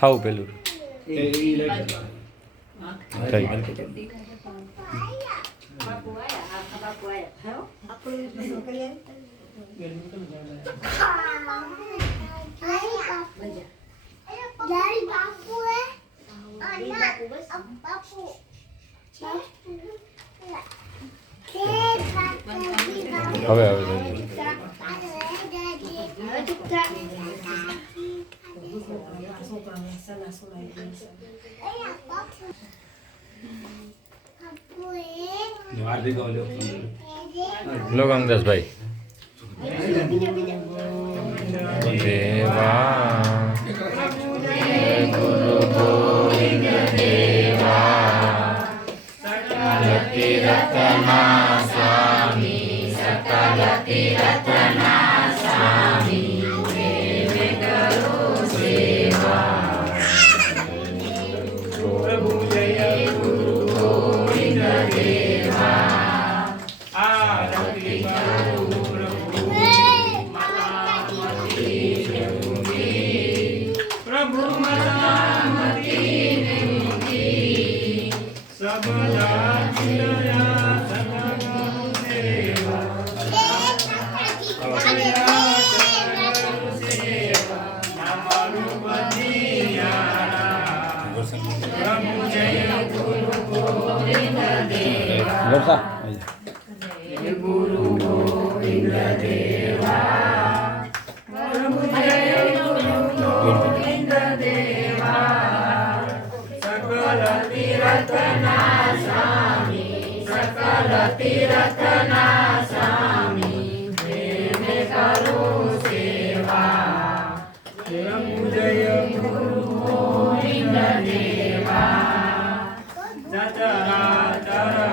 How પેલું હવે लोग अंगदास भाई देवा गुरु गोविंद देवा सकल तीर्थना स्वामी सकल तीर्थना स्वामी देवे करो सेवा प्रभु जय गुरु गोविंद देवा आरती करो प्रभु मलामती सब जातिया गुरु गोविंद देवा प्रभु जय गुरु गोविंद देवा सकल तीर्थना स्वामी सकल तीर्थना स्वामी देवे करो सेवा प्रभु जय गुरु गोविंद देवा जचराचर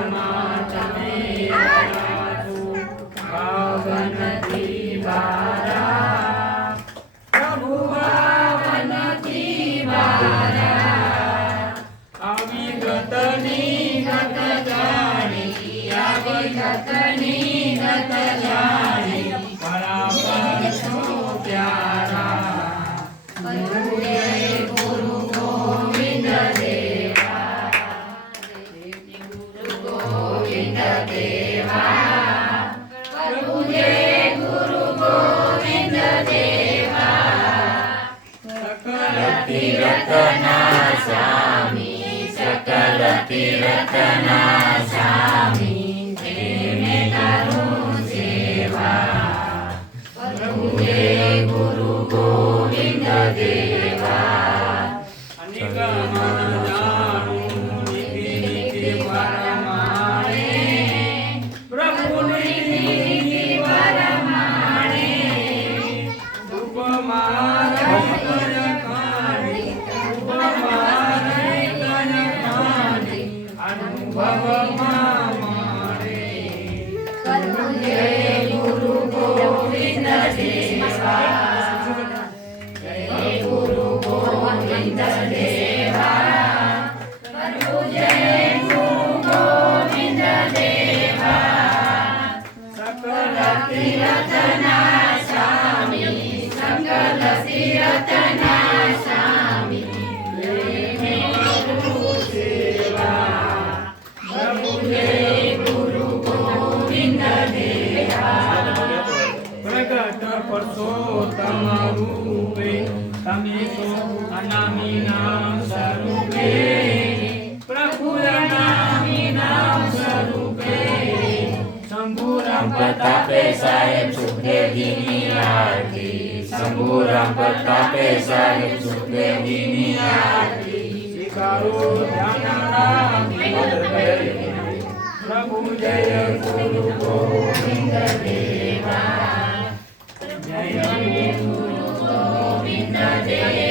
भावन दीवारा प्रभु भावन दीवारा अविगत निगत जानी अविगत निगत जानी परापर सो प्यारा गुरु जय गुरु गोविंद देवा गुरु गोविंद देवा प्रभु जय गुरु गोविंद देवा सकल तीर्थना स्वामी सकल तीर्थना स्वामी देवे करो सेवा प्रभु जय गुरु गोविंद देवा गुरु गोविंद देवा जय गुरु गोविंद देवा प्रभु जय गुरु गोविंद देवा सकल तीर्थना स्वामी सकल तीर्थना स्वामी देवे करो सेवा प्रभु जय गुरु गोविंद देवा प्रगट पुरुषोत्तम रूपे तमे तो अनामी नाम स्वरूपे प्रभु अनामी नाम स्वरूपे शंभु राम प्रतापे साहेब सुखदेव जी की आरती શંભુરામ પ્રતાપે સાહેબ સુખદેવજીની આરતી. સ્વીકારો ધ્યાનના પ્રભુ જય ગુરુ ગોવિંદ દેવા. જય ગુરુ ગોવિંદ દેવા.